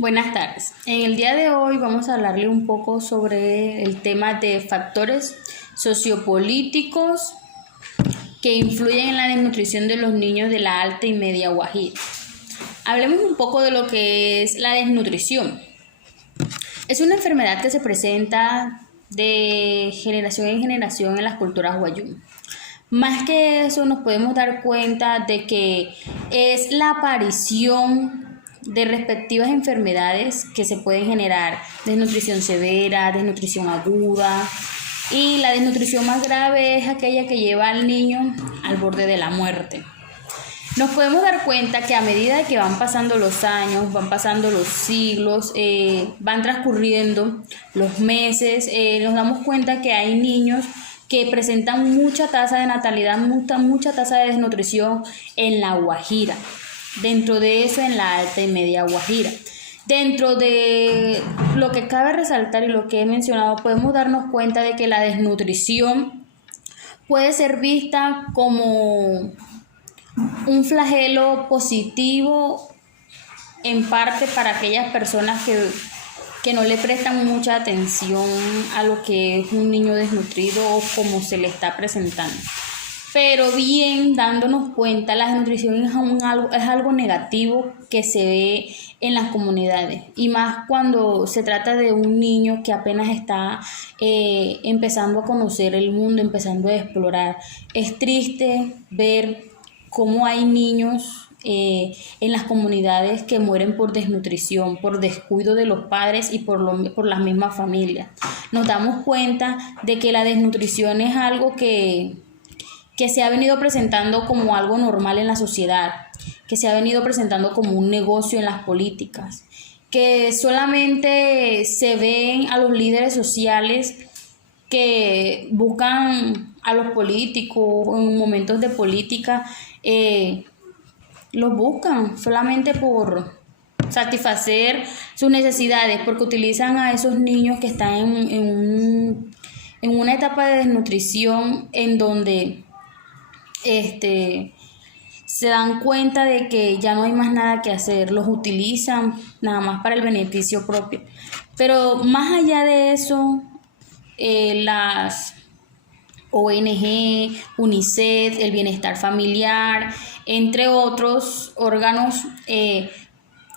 Buenas tardes. En el día de hoy vamos a hablarle un poco sobre el tema de factores sociopolíticos que influyen en la desnutrición de los niños de la Alta y Media Guajira. Hablemos un poco de lo que es la desnutrición. Es una enfermedad que se presenta de generación en generación en las culturas guayú. Más que eso, nos podemos dar cuenta de que es la aparición de respectivas enfermedades que se pueden generar: desnutrición severa, desnutrición aguda, y la desnutrición más grave es aquella que lleva al niño al borde de la muerte. Nos podemos dar cuenta que a medida que van pasando los años, van pasando los siglos, van transcurriendo los meses, nos damos cuenta que hay niños que presentan mucha tasa de natalidad, mucha tasa de desnutrición en la Guajira. Dentro de eso, en la Alta y Media Guajira. Dentro de lo que cabe resaltar y lo que he mencionado, podemos darnos cuenta de que la desnutrición puede ser vista como un flagelo positivo en parte para aquellas personas que no le prestan mucha atención a lo que es un niño desnutrido o cómo se le está presentando. Pero bien, dándonos cuenta, la desnutrición es algo negativo que se ve en las comunidades, y más cuando se trata de un niño que apenas está empezando a conocer el mundo, empezando a explorar. Es triste ver cómo hay niños en las comunidades que mueren por desnutrición, por descuido de los padres y por las mismas familias. Nos damos cuenta de que la desnutrición es algo que se ha venido presentando como algo normal en la sociedad, que se ha venido presentando como un negocio en las políticas, que solamente se ven a los líderes sociales que buscan a los políticos en momentos de política, los buscan solamente por satisfacer sus necesidades, porque utilizan a esos niños que están en una etapa de desnutrición en donde se dan cuenta de que ya no hay más nada que hacer, los utilizan nada más para el beneficio propio. Pero más allá de eso, las ONG, UNICEF, el bienestar familiar, entre otros órganos,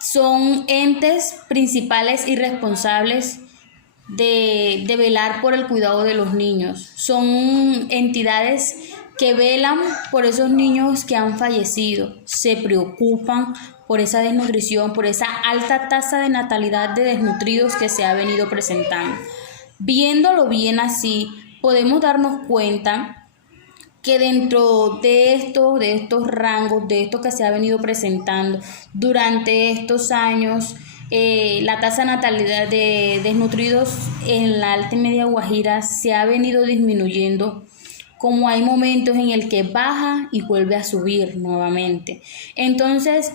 son entes principales y responsables de velar por el cuidado de los niños. Son entidades que velan por esos niños que han fallecido, se preocupan por esa desnutrición, por esa alta tasa de natalidad de desnutridos que se ha venido presentando. Viéndolo bien así, podemos darnos cuenta que dentro de estos rangos, de esto que se ha venido presentando durante estos años, la tasa de natalidad de desnutridos en la Alta y Media Guajira se ha venido disminuyendo, como hay momentos en el que baja y vuelve a subir nuevamente. Entonces,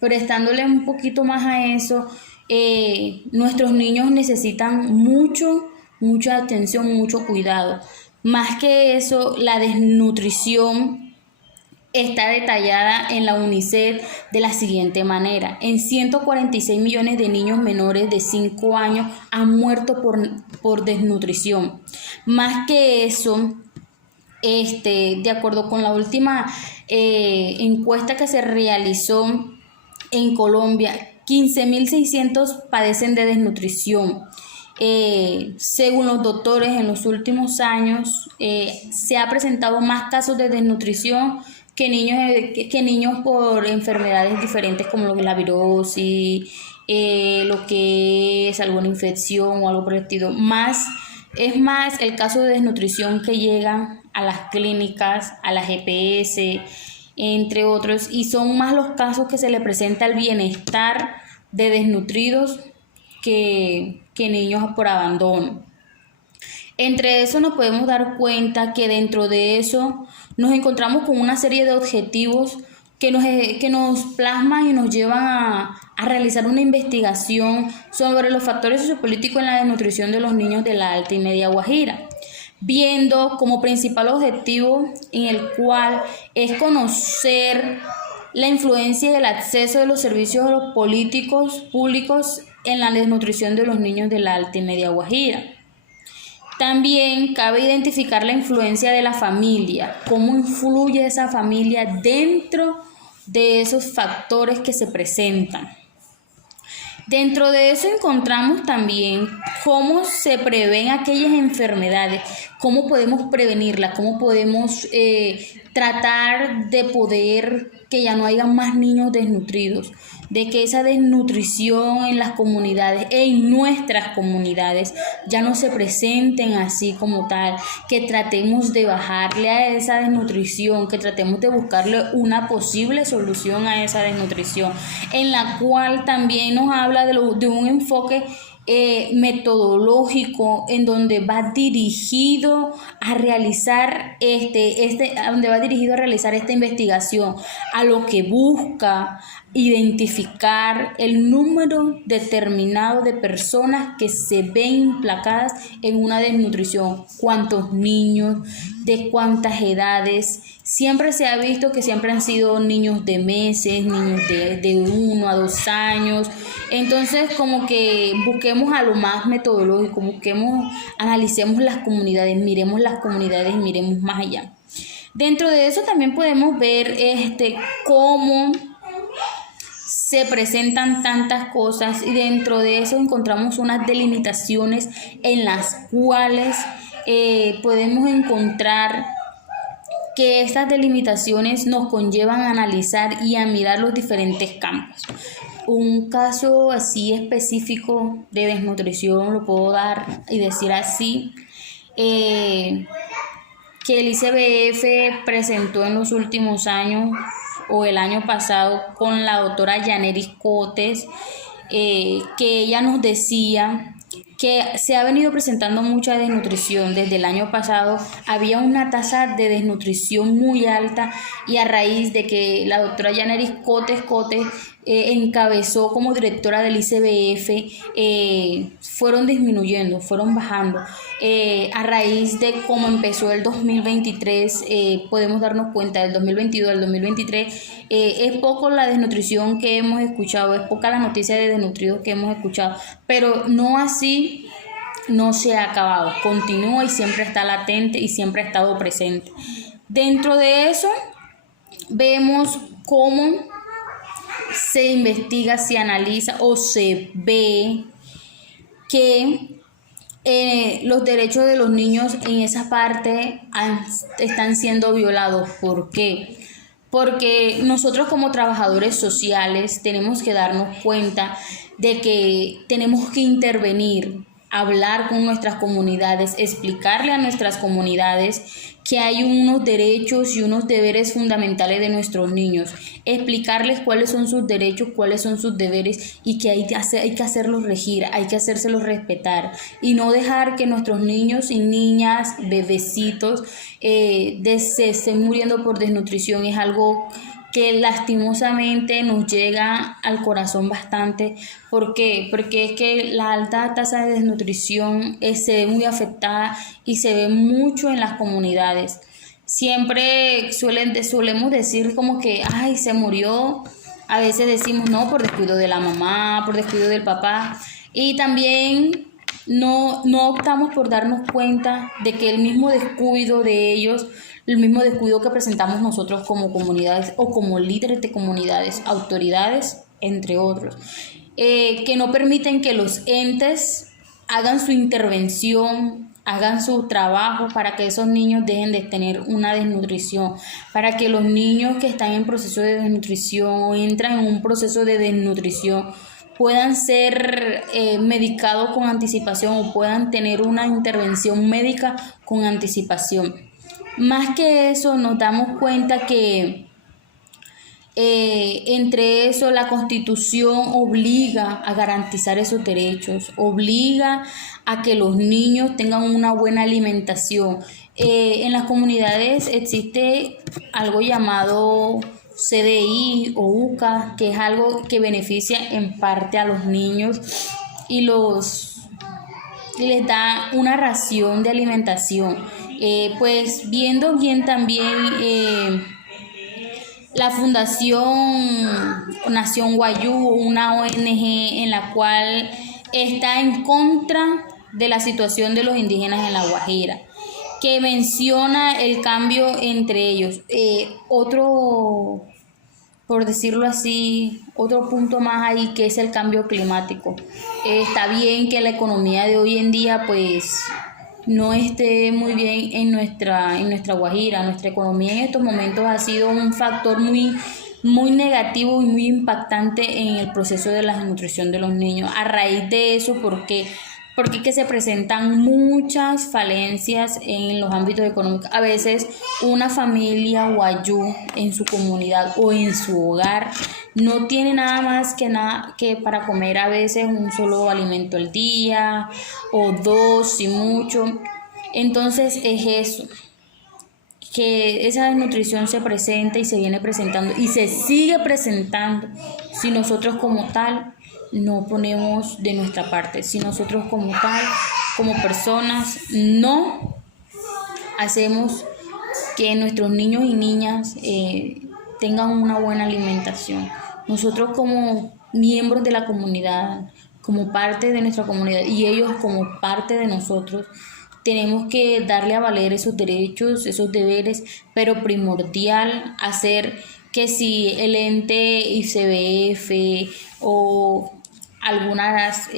prestándole un poquito más a eso, nuestros niños necesitan mucha atención, mucho cuidado. Más que eso, la desnutrición está detallada en la UNICEF de la siguiente manera: en 146 millones de niños menores de 5 años han muerto por desnutrición. Más que eso, de acuerdo con la última encuesta que se realizó en Colombia, 15.600 padecen de desnutrición. Según los doctores, en los últimos años se ha presentado más casos de desnutrición que niños por enfermedades diferentes como la virosis, lo que es alguna infección o algo por el estilo. Es más el caso de desnutrición que llega a las clínicas, a las EPS, entre otros, y son más los casos que se le presenta el bienestar de desnutridos que niños por abandono. Entre eso nos podemos dar cuenta que dentro de eso nos encontramos con una serie de objetivos que nos plasman y nos llevan a realizar una investigación sobre los factores sociopolíticos en la desnutrición de los niños de la Alta y Media Guajira, viendo como principal objetivo en el cual es conocer la influencia y el acceso de los servicios políticos públicos en la desnutrición de los niños de la Alta y Media Guajira. También cabe identificar la influencia de la familia, cómo influye esa familia dentro de esos factores que se presentan. Dentro de eso encontramos también cómo se prevén aquellas enfermedades, cómo podemos prevenirlas, cómo podemos tratar de poder que ya no haya más niños desnutridos, de que esa desnutrición en las comunidades, en nuestras comunidades, ya no se presenten así como tal, que tratemos de bajarle a esa desnutrición, que tratemos de buscarle una posible solución a esa desnutrición, en la cual también nos habla de un enfoque metodológico en donde va dirigido a realizar esta investigación, a lo que busca identificar el número determinado de personas que se ven implicadas en una desnutrición, cuántos niños, de cuántas edades. Siempre se ha visto que siempre han sido niños de meses, niños de 1 a 2 años. Entonces, como que busquemos a lo más metodológico, analicemos las comunidades, miremos más allá. Dentro de eso también podemos ver cómo se presentan tantas cosas, y dentro de eso encontramos unas delimitaciones en las cuales podemos encontrar que estas delimitaciones nos conllevan a analizar y a mirar los diferentes campos. Un caso así específico de desnutrición lo puedo dar y decir así, que el ICBF presentó en los últimos años o el año pasado con la doctora Yaneris Cotes, que ella nos decía que se ha venido presentando mucha desnutrición. Desde el año pasado había una tasa de desnutrición muy alta, y a raíz de que la doctora Yaneris Cotes encabezó como directora del ICBF, fueron disminuyendo, fueron bajando. A raíz de cómo empezó el 2023, podemos darnos cuenta, del 2022 al 2023, es poco la desnutrición que hemos escuchado, es poca la noticia de desnutridos que hemos escuchado, pero no así, no se ha acabado, continúa y siempre está latente y siempre ha estado presente. Dentro de eso vemos cómo se investiga, se analiza o se ve que los derechos de los niños en esa parte están siendo violados. ¿Por qué? Porque nosotros como trabajadores sociales tenemos que darnos cuenta de que tenemos que intervenir, hablar con nuestras comunidades, explicarle a nuestras comunidades que hay unos derechos y unos deberes fundamentales de nuestros niños, explicarles cuáles son sus derechos, cuáles son sus deberes, y que hay que hacerlos regir, hay que hacérselos respetar, y no dejar que nuestros niños y niñas, bebecitos, se estén muriendo por desnutrición. Es algo que lastimosamente nos llega al corazón bastante. ¿Por qué? Porque es que la alta tasa de desnutrición se ve muy afectada y se ve mucho en las comunidades. Siempre solemos decir como que, ay, se murió. A veces decimos no, por descuido de la mamá, por descuido del papá. Y también no optamos por darnos cuenta de que el mismo descuido de ellos, el mismo descuido que presentamos nosotros como comunidades o como líderes de comunidades, autoridades, entre otros, que no permiten que los entes hagan su intervención, hagan su trabajo para que esos niños dejen de tener una desnutrición, para que los niños que están en proceso de desnutrición o entran en un proceso de desnutrición puedan ser medicados con anticipación o puedan tener una intervención médica con anticipación. Más que eso, nos damos cuenta que entre eso la Constitución obliga a garantizar esos derechos, obliga a que los niños tengan una buena alimentación. En las comunidades existe algo llamado CDI o UCA, que es algo que beneficia en parte a los niños y les da una ración de alimentación. Pues viendo bien también la Fundación Nación Wayuu, una ONG en la cual está en contra de la situación de los indígenas en La Guajira, que menciona el cambio entre ellos. Otro, por decirlo así, otro punto más ahí, que es el cambio climático. Está bien que la economía de hoy en día pues no esté muy bien en nuestra Guajira. Nuestra economía en estos momentos ha sido un factor muy negativo y muy impactante en el proceso de la desnutrición de los niños. A raíz de eso, porque es que se presentan muchas falencias en los ámbitos económicos. A veces una familia wayú en su comunidad o en su hogar no tiene nada que para comer a veces un solo alimento al día o dos y mucho. Entonces es eso, que esa desnutrición se presenta y se viene presentando y se sigue presentando si nosotros como tal no ponemos de nuestra parte, si nosotros como tal, como personas, no hacemos que nuestros niños y niñas tengan una buena alimentación. Nosotros como miembros de la comunidad, como parte de nuestra comunidad y ellos como parte de nosotros, tenemos que darle a valer esos derechos, esos deberes, pero primordial hacer que si el ente ICBF o algunas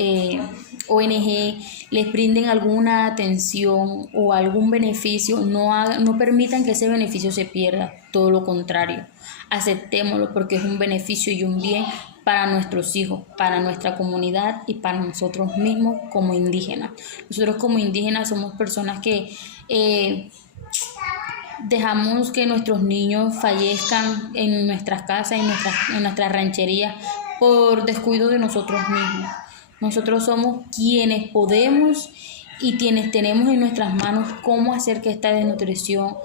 ONG les brinden alguna atención o algún beneficio, no permitan que ese beneficio se pierda, todo lo contrario, aceptémoslo porque es un beneficio y un bien para nuestros hijos, para nuestra comunidad y para nosotros mismos como indígenas. Nosotros como indígenas somos personas que dejamos que nuestros niños fallezcan en nuestras casas, en nuestras rancherías, por descuido de nosotros mismos. Nosotros somos quienes podemos y quienes tenemos en nuestras manos cómo hacer que esta desnutrición,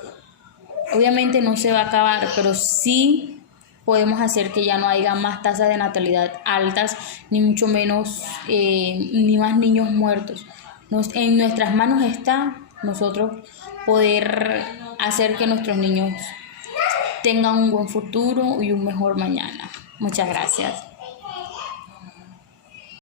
obviamente no se va a acabar, pero sí podemos hacer que ya no haya más tasas de natalidad altas, ni mucho menos, ni más niños muertos. En nuestras manos está nosotros poder hacer que nuestros niños tengan un buen futuro y un mejor mañana. Muchas gracias.